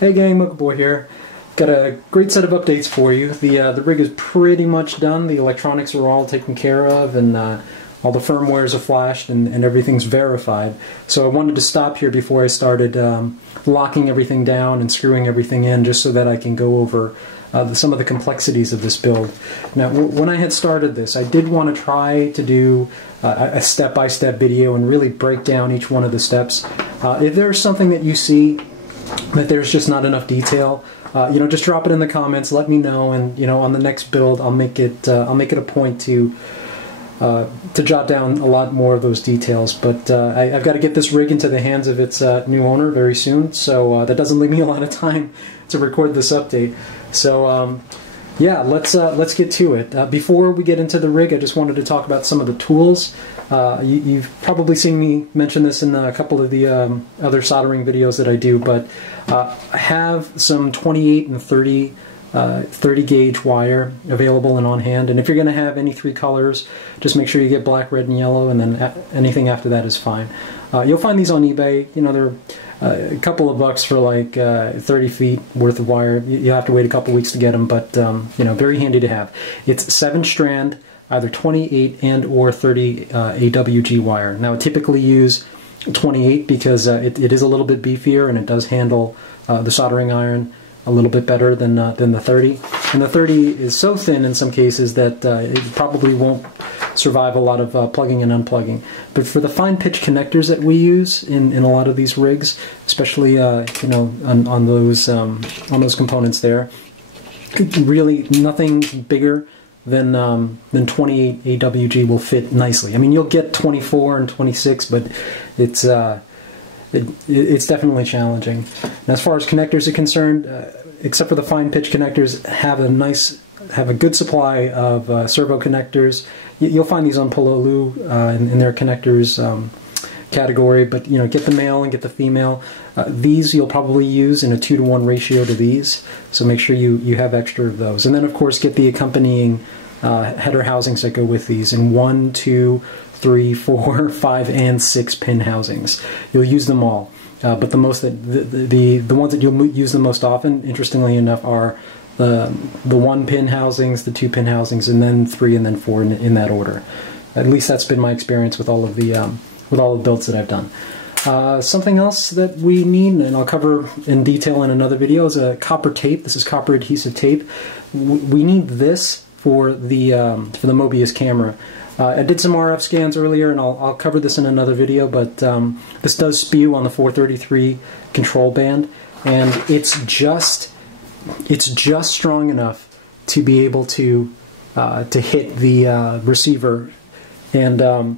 Hey gang, Mochaboy here. Got a great set of updates for you. The rig is pretty much done. The electronics are all taken care of, and all the firmwares are flashed, and everything's verified. So I wanted to stop here before I started locking everything down and screwing everything in, just so that I can go over some of the complexities of this build. Now, when I had started this, I did want to try to do a step-by-step video and really break down each one of the steps. If there's something that you see that there's just not enough detail, just drop it in the comments, let me know, and on the next build I'll make it a point to jot down a lot more of those details. But I've got to get this rig into the hands of its new owner very soon, so that doesn't leave me a lot of time to record this update. So yeah, let's get to it. Before we get into the rig, I just wanted to talk about some of the tools. You've probably seen me mention this in a couple of the other soldering videos that I do, but I have some 28 and 30 gauge wire available and on hand, and if you're going to have any three colors, just make sure you get black, red, and yellow, and then anything after that is fine. You'll find these on eBay. They're a couple of bucks for like 30 feet worth of wire. You have to wait a couple weeks to get them, but very handy to have. It's 7-strand, either 28 and or 30 AWG wire. Now I typically use 28 because it is a little bit beefier, and it does handle the soldering iron a little bit better than the 30. And the 30 is so thin in some cases that it probably won't survive a lot of plugging and unplugging. But for the fine pitch connectors that we use in a lot of these rigs, especially on those components there, really nothing bigger than 28 AWG will fit nicely. I mean, you'll get 24 and 26, but it's definitely challenging. And as far as connectors are concerned, except for the fine pitch connectors, have a good supply of servo connectors. You'll find these on Pololu in their connectors category, but get the male and get the female. These you'll probably use in a 2-to-1 ratio to these, so make sure you have extra of those. And then of course get the accompanying header housings that go with these in 1, 2, 3, 4, 5, and 6 pin housings. You'll use them all, but the ones that you'll use the most often, interestingly enough, are the 1-pin housings, the 2-pin housings, and then 3 and then 4 in that order. At least that's been my experience with all of the builds that I've done. Something else that we need, and I'll cover in detail in another video, is a copper tape. This is copper adhesive tape. We need this for the Mobius camera. I did some RF scans earlier, and I'll cover this in another video, but this does spew on the 433 control band, and it's just strong enough to be able to hit the receiver and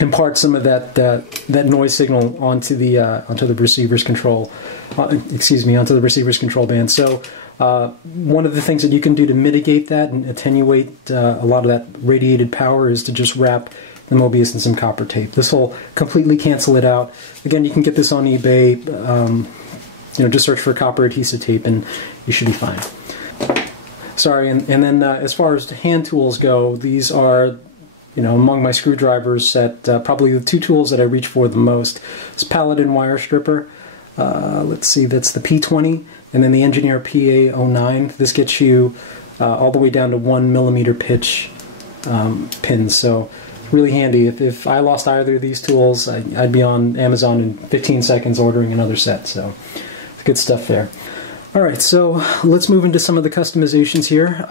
impart some of that noise signal onto the receiver's control. Onto the receiver's control band. So one of the things that you can do to mitigate that and attenuate a lot of that radiated power is to just wrap the Mobius in some copper tape. This will completely cancel it out. Again, you can get this on eBay. Just search for copper adhesive tape and you should be fine. Sorry, and then as far as hand tools go, these are among my screwdrivers set, probably the 2 tools that I reach for the most. This Paladin wire stripper. Let's see, that's the P20, and then the Engineer PA09. This gets you all the way down to 1 millimeter pitch pins, so really handy. If I lost either of these tools, I'd be on Amazon in 15 seconds ordering another set, so good stuff there. Alright, so let's move into some of the customizations here.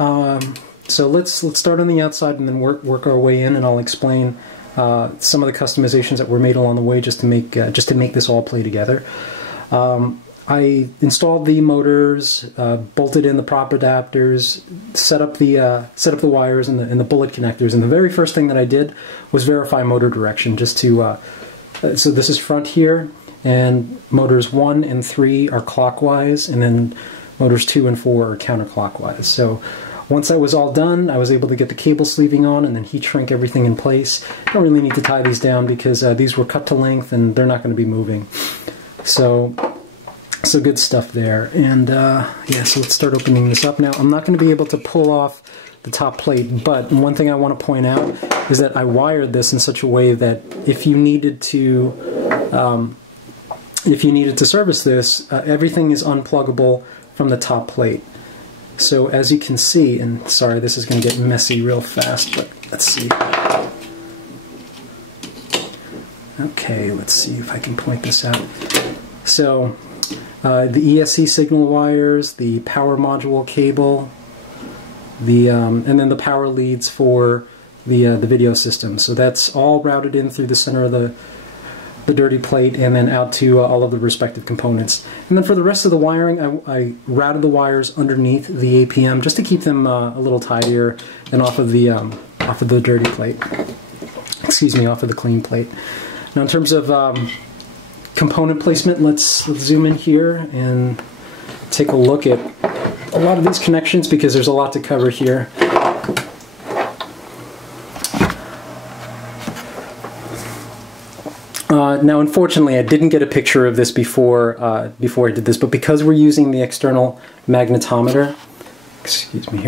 So let's start on the outside and then work our way in, and I'll explain some of the customizations that were made along the way just to make this all play together. I installed the motors, bolted in the prop adapters, set up the wires and the bullet connectors, and the very first thing that I did was verify motor direction. Just to so this is front here, and motors 1 and 3 are clockwise, and then motors 2 and 4 are counterclockwise. So once that was all done, I was able to get the cable sleeving on and then heat shrink everything in place. Don't really need to tie these down because these were cut to length and they're not going to be moving. So good stuff there. And yeah, so let's start opening this up now. I'm not going to be able to pull off the top plate, but one thing I want to point out is that I wired this in such a way that if you needed to if you needed to service this, everything is unpluggable from the top plate. So as you can see, and sorry, this is going to get messy real fast, but let's see. Okay, let's see if I can point this out. So the ESC signal wires, the power module cable, and then the power leads for the video system. So that's all routed in through the center of the dirty plate and then out to all of the respective components. And then for the rest of the wiring, I routed the wires underneath the APM just to keep them a little tidier and off of the dirty plate. Excuse me, off of the clean plate. Now in terms of component placement, let's zoom in here and take a look at a lot of these connections because there's a lot to cover here. Now, unfortunately, I didn't get a picture of this before I did this, but because we're using the external magnetometer,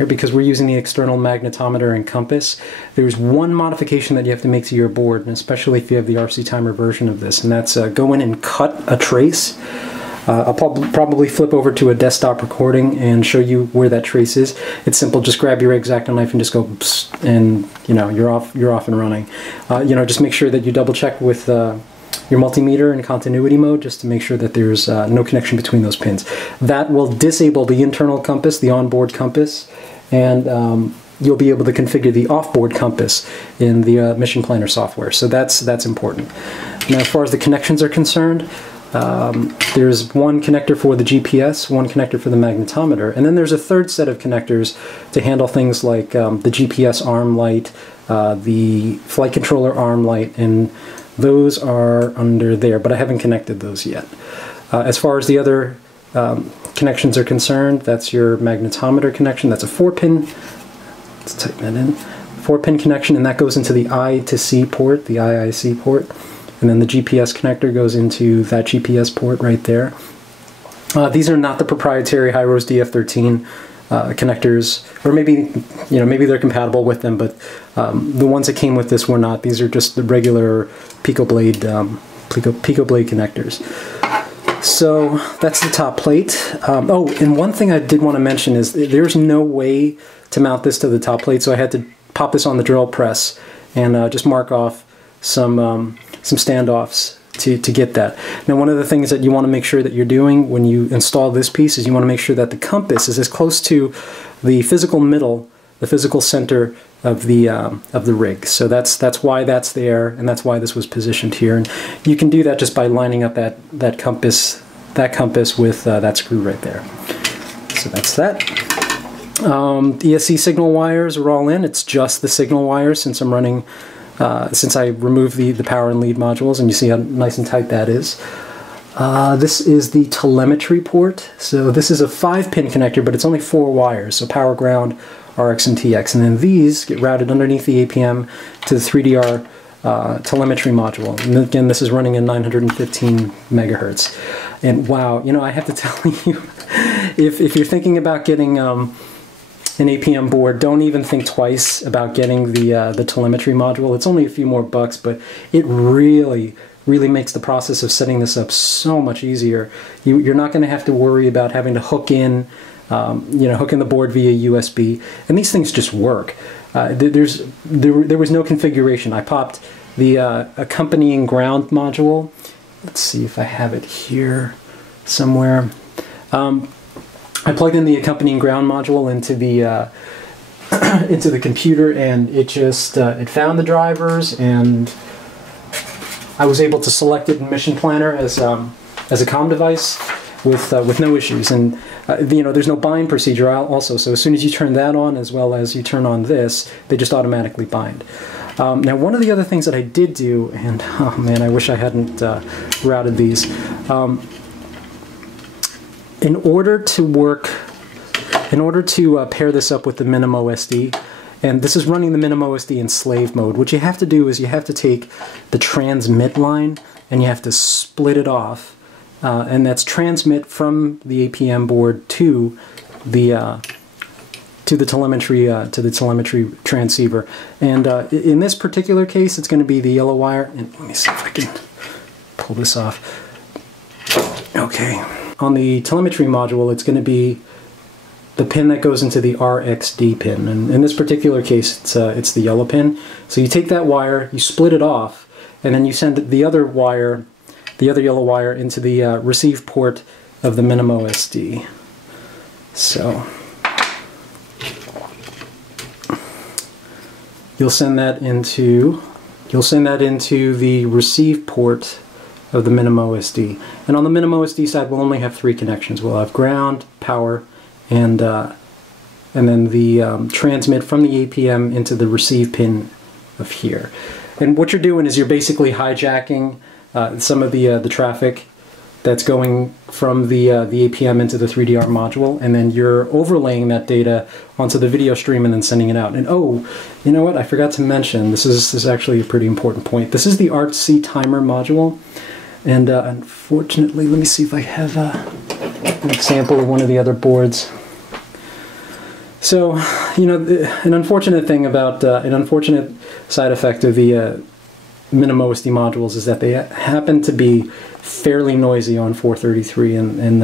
because we're using the external magnetometer and compass, there's one modification that you have to make to your board, and especially if you have the RC Timer version of this, and that's go in and cut a trace. I'll probably flip over to a desktop recording and show you where that trace is. It's simple. Just grab your X-Acto knife and just go, and you're off and running. Just make sure that you double check with your multimeter in continuity mode just to make sure that there's no connection between those pins. That will disable the internal compass, the onboard compass, and you'll be able to configure the offboard compass in the Mission Planner software. So that's important. Now, as far as the connections are concerned, there's one connector for the GPS, one connector for the magnetometer, and then there's a third set of connectors to handle things like the GPS arm light, the flight controller arm light, and those are under there, but I haven't connected those yet. As far as the other connections are concerned, that's your magnetometer connection. That's a 4-pin, let's type that in, 4-pin connection, and that goes into the I to C port, the IIC port. And then the GPS connector goes into that GPS port right there. These are not the proprietary HiROS DF13 connectors, or maybe they're compatible with them, but the ones that came with this were not. These are just the regular PicoBlade connectors. So that's the top plate. Oh, and one thing I did want to mention is there's no way to mount this to the top plate, so I had to pop this on the drill press and just mark off some standoffs to get that. Now, one of the things that you want to make sure that you're doing when you install this piece is you want to make sure that the compass is as close to the physical middle, the physical center of the rig. So that's why that's there, and that's why this was positioned here. And you can do that just by lining up that compass with that screw right there. So that's that. ESC signal wires are all in. It's just the signal wires since I'm running. Since I removed the power and lead modules, and you see how nice and tight that is. This is the telemetry port. So this is a 5-pin connector, but it's only 4 wires, so power, ground, RX, and TX. And then these get routed underneath the APM to the 3DR telemetry module. And again, this is running at 915 megahertz. And wow, I have to tell you, if you're thinking about getting an APM board, don't even think twice about getting the telemetry module. It's only a few more bucks, but it really makes the process of setting this up so much easier. You're not going to have to worry about having to hook in the board via USB, and these things just work. There was no configuration. I popped the accompanying ground module. Let's see if I have it here somewhere. I plugged in the accompanying ground module into the into the computer, and it just it found the drivers, and I was able to select it in Mission Planner as a comm device with no issues. And there's no bind procedure also, so as soon as you turn that on, as well as you turn on this, they just automatically bind. Now, one of the other things that I did do, and oh man, I wish I hadn't routed these. In order to pair this up with the MinimOSD, and this is running the MinimOSD in slave mode, what you have to do is you have to take the transmit line and you have to split it off, and that's transmit from the APM board to the telemetry transceiver. And in this particular case, it's going to be the yellow wire. And let me see if I can pull this off. Okay, on the telemetry module, it's going to be the pin that goes into the RxD pin, and in this particular case, it's the yellow pin. So you take that wire, you split it off, and then you send the other wire, the other yellow wire, into the receive port of the MinimOSD. So you'll send that into the receive port of the MinimOSD. And on the MinimOSD side, we'll only have 3 connections. We'll have ground, power, and then the transmit from the APM into the receive pin of here. And what you're doing is you're basically hijacking some of the traffic that's going from the APM into the 3DR module, and then you're overlaying that data onto the video stream and then sending it out. And oh, you know what? I forgot to mention, this is actually a pretty important point. This is the RC timer module, and unfortunately, let me see if I have an example of one of the other boards. So, you know, an unfortunate thing about, an unfortunate side effect of the MinimOSD modules is that they happen to be fairly noisy on 433, and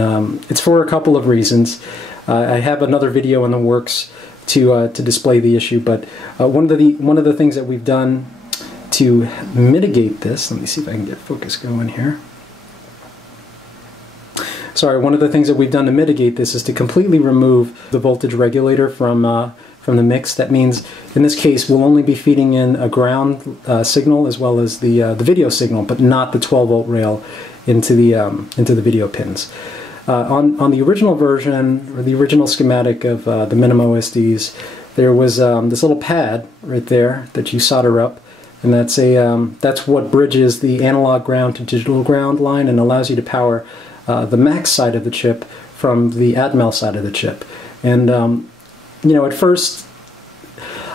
it's for a couple of reasons. I have another video in the works to display the issue, but one of the things that we've done to mitigate this, let me see if I can get focus going here. Sorry, one of the things that we've done to mitigate this is to completely remove the voltage regulator from the mix. That means, in this case, we'll only be feeding in a ground signal as well as the video signal, but not the 12-volt rail into the video pins. On the original version, or the original schematic of the MinimOSDs, there was this little pad right there that you solder up, and that's what bridges the analog ground to digital ground line and allows you to power the max side of the chip from the Atmel side of the chip. And you know, at first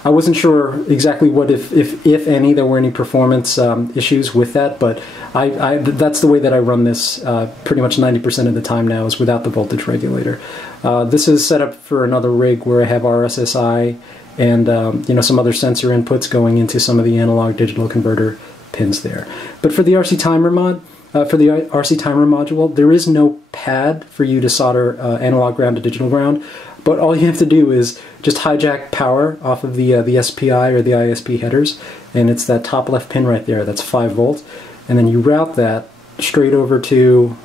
I wasn't sure exactly what, if any, there were any performance issues with that, but that's the way that I run this pretty much 90% of the time now, is without the voltage regulator. This is set up for another rig where I have RSSI and you know, some other sensor inputs going into some of the analog digital converter pins there. But for the RC timer RC timer module, there is no pad for you to solder analog ground to digital ground, but all you have to do is just hijack power off of the SPI or the ISP headers, and it's that top left pin right there, that's 5 volts, and then you route that straight over to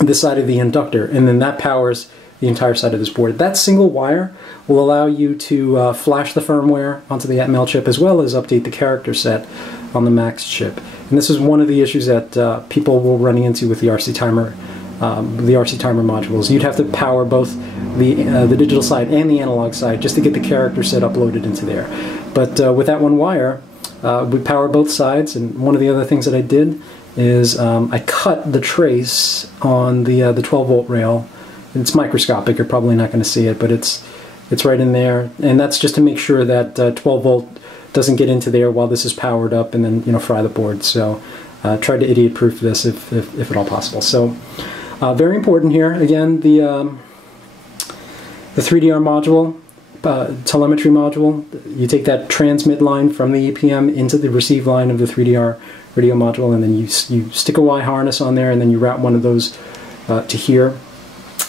this side of the inductor, and then that powers the entire side of this board. That single wire will allow you to flash the firmware onto the Atmel chip, as well as update the character set on the Max chip. And this is one of the issues that people will run into with the RC timer modules. You'd have to power both the digital side and the analog side just to get the character set uploaded into there. But with that one wire, we power both sides. And one of the other things that I did is I cut the trace on the 12-volt rail. It's microscopic. You're probably not going to see it, but it's right in there. And that's just to make sure that 12-volt doesn't get into there while this is powered up and then, you know, fry the board. So try to idiot-proof this if at all possible. So very important here. Again, the 3DR module, telemetry module. You take that transmit line from the APM into the receive line of the 3DR radio module, and then you stick a Y harness on there, and then you route one of those to here.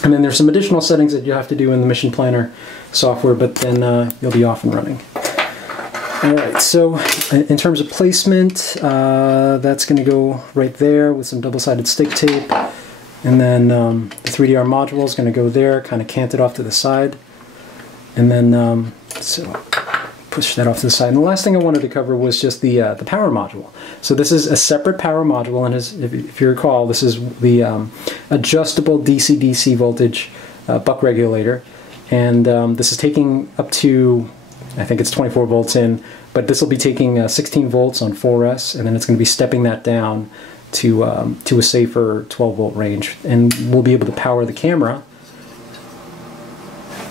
And then there's some additional settings that you have to do in the Mission Planner software, but then you'll be off and running. Alright, so in terms of placement, that's going to go right there with some double-sided stick tape. And then the 3DR module is going to go there, kind of canted off to the side. And then, so push that off to the side. And the last thing I wanted to cover was just the power module. So this is a separate power module, and if you recall, this is the adjustable DC-DC voltage buck regulator. And this is taking up to, I think it's 24 volts in, but this will be taking 16 volts on 4S, and then it's going to be stepping that down to a safer 12-volt range. And we'll be able to power the camera.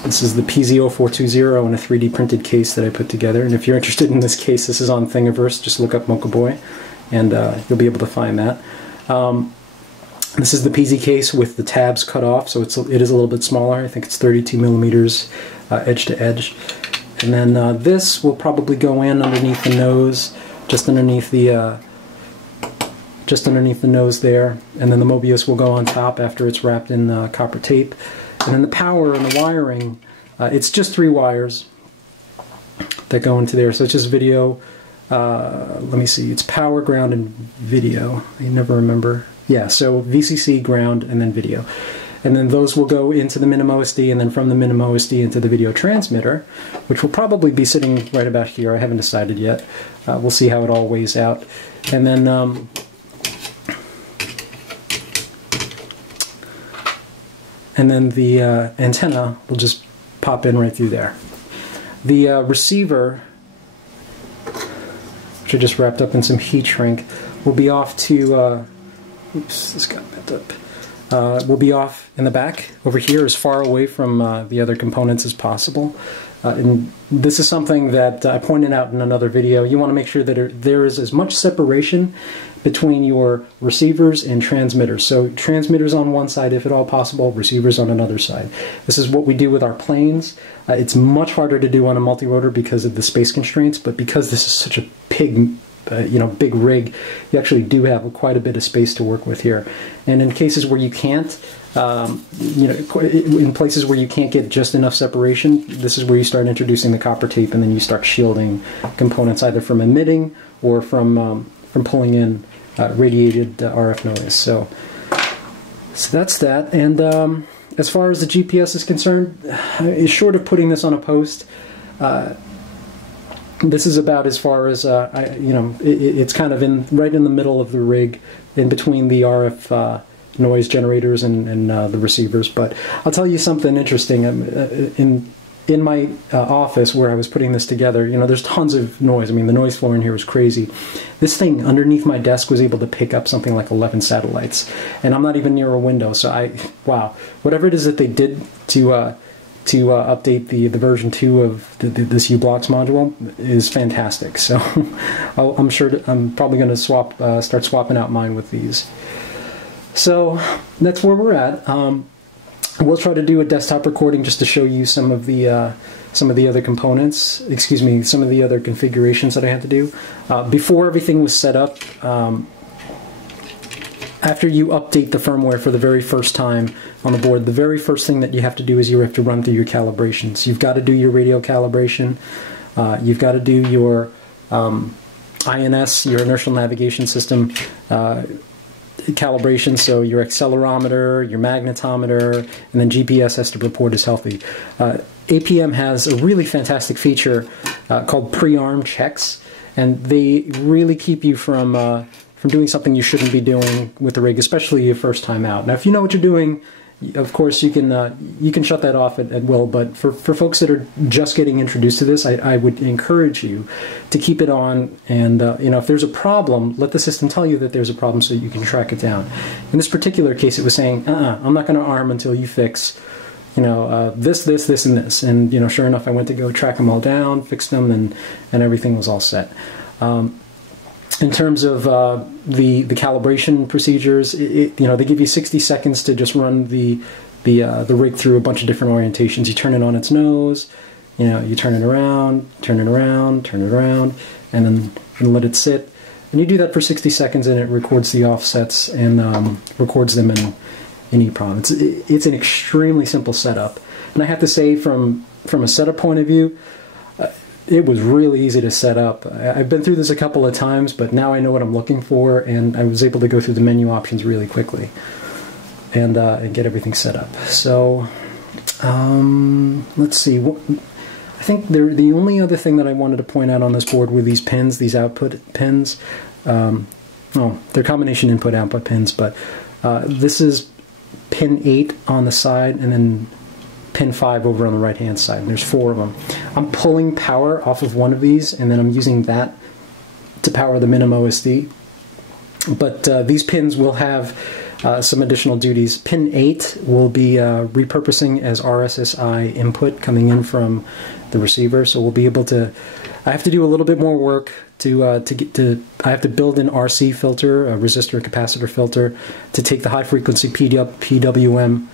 This is the PZ0420 in a 3D printed case that I put together. And if you're interested in this case, this is on Thingiverse. Just look up Mochaboy, and you'll be able to find that. This is the PZ case with the tabs cut off, so it is a little bit smaller. I think it's 32 millimeters edge to edge. And then this will probably go in underneath the nose, just underneath the just underneath the nose there, and then the Mobius will go on top after it's wrapped in copper tape. And then the power and the wiring, it's just 3 wires that go into there. So it's just video, let me see, it's power, ground, and video. I never remember. Yeah, so VCC, ground, and then video. And then those will go into the MinimOSD, and then from the MinimOSD into the video transmitter, which will probably be sitting right about here. I haven't decided yet. We'll see how it all weighs out. And then the antenna will just pop in right through there. The receiver, which I just wrapped up in some heat shrink, will be off to, oops, this got bent up. Will be off in the back over here, as far away from the other components as possible. And this is something that I pointed out in another video. You want to make sure that there is as much separation between your receivers and transmitters. So transmitters on one side, if at all possible, receivers on another side. This is what we do with our planes. It's much harder to do on a multi-rotor because of the space constraints, but because this is such a big big rig, you actually do have quite a bit of space to work with here. And in cases where you can't, in places where you can't get just enough separation, this is where you start introducing the copper tape, and then you start shielding components either from emitting or from pulling in radiated RF noise. So that's that. And as far as the GPS is concerned, short of putting this on a post, this is about as far as it's kind of right in the middle of the rig, in between the RF noise generators and the receivers. But I'll tell you something interesting. In my office where I was putting this together, there's tons of noise. I mean, the noise floor in here was crazy. This thing underneath my desk was able to pick up something like 11 satellites, and I'm not even near a window. So wow, whatever it is that they did to update the version 2 of this u-blox module is fantastic. So I'm sure I'm probably going to start swapping out mine with these. So that's where we're at. We'll try to do a desktop recording just to show you some of the other components. Excuse me, some of the other configurations that I had to do before everything was set up. After you update the firmware for the very first time on the board, the very first thing that you have to do is you have to run through your calibrations. You've got to do your radio calibration. You've got to do your INS, your inertial navigation system calibration, so your accelerometer, your magnetometer, and then GPS has to report as healthy. APM has a really fantastic feature called pre-arm checks, and they really keep you from doing something you shouldn't be doing with the rig, especially your first time out. Now, if you know what you're doing, of course you can shut that off at will, but for folks that are just getting introduced to this, I would encourage you to keep it on, and if there's a problem, let the system tell you that there's a problem so you can track it down. In this particular case, it was saying, I'm not going to arm until you fix this, and this. And sure enough, I went to go track them all down, fixed them, and everything was all set. In terms of the calibration procedures, they give you 60 seconds to just run the rig through a bunch of different orientations. You turn it on its nose, you turn it around, turn it around, turn it around, and then let it sit. And you do that for 60 seconds, and it records the offsets and records them in EEPROM. It's an extremely simple setup, and I have to say, from a setup point of view, it was really easy to set up. I've been through this a couple of times, but now I know what I'm looking for, and I was able to go through the menu options really quickly and get everything set up. So let's see. I think the only other thing that I wanted to point out on this board were these pins, these output pins. They're combination input-output pins, but this is pin 8 on the side, and then pin 5 over on the right hand side, and there's 4 of them. I'm pulling power off of one of these, and then I'm using that to power the MinimOSD. But these pins will have some additional duties. Pin 8 will be repurposing as RSSI input coming in from the receiver, so we'll be able to. I have to do a little bit more work I have to build an RC filter, a resistor capacitor filter, to take the high frequency PWM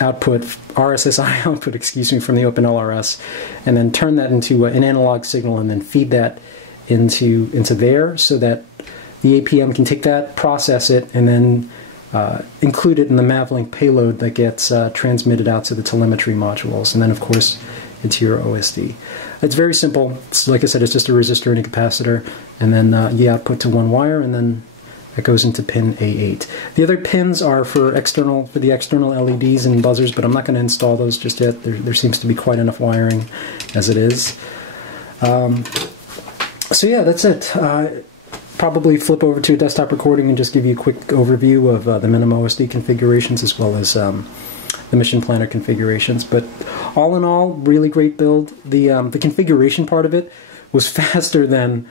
output, RSSI output, excuse me, from the OpenLRS, and then turn that into an analog signal, and then feed that into there, so that the APM can take that, process it, and then include it in the Mavlink payload that gets transmitted out to the telemetry modules, and then of course into your OSD. It's very simple. It's, like I said, it's just a resistor and a capacitor, and then you output to one wire, and then it goes into pin A8. The other pins are for the external LEDs and buzzers, but I'm not going to install those just yet. There seems to be quite enough wiring as it is. So yeah, that's it. Probably flip over to a desktop recording and just give you a quick overview of the MinimOSD configurations as well as the Mission Planner configurations. But all in all, really great build. The configuration part of it was faster than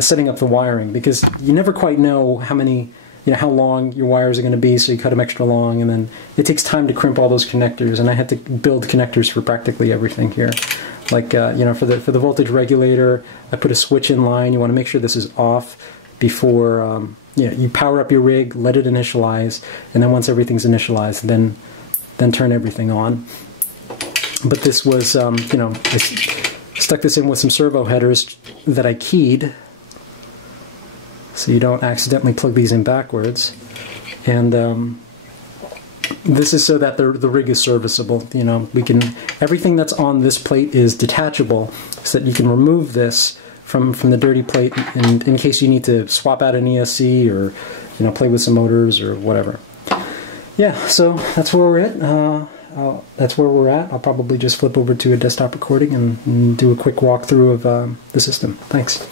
setting up the wiring, because you never quite know how long your wires are going to be, so you cut them extra long, and then it takes time to crimp all those connectors, and I had to build connectors for practically everything here. Like for the voltage regulator, I put a switch in line. You want to make sure this is off before you power up your rig, let it initialize, and then once everything's initialized, then turn everything on. But this was I stuck this in with some servo headers that I keyed, so you don't accidentally plug these in backwards. And this is so that the rig is serviceable. Everything that's on this plate is detachable, so that you can remove this from the dirty plate in case you need to swap out an ESC or play with some motors or whatever. Yeah, so that's where we're at. I'll probably just flip over to a desktop recording and do a quick walkthrough of the system. Thanks.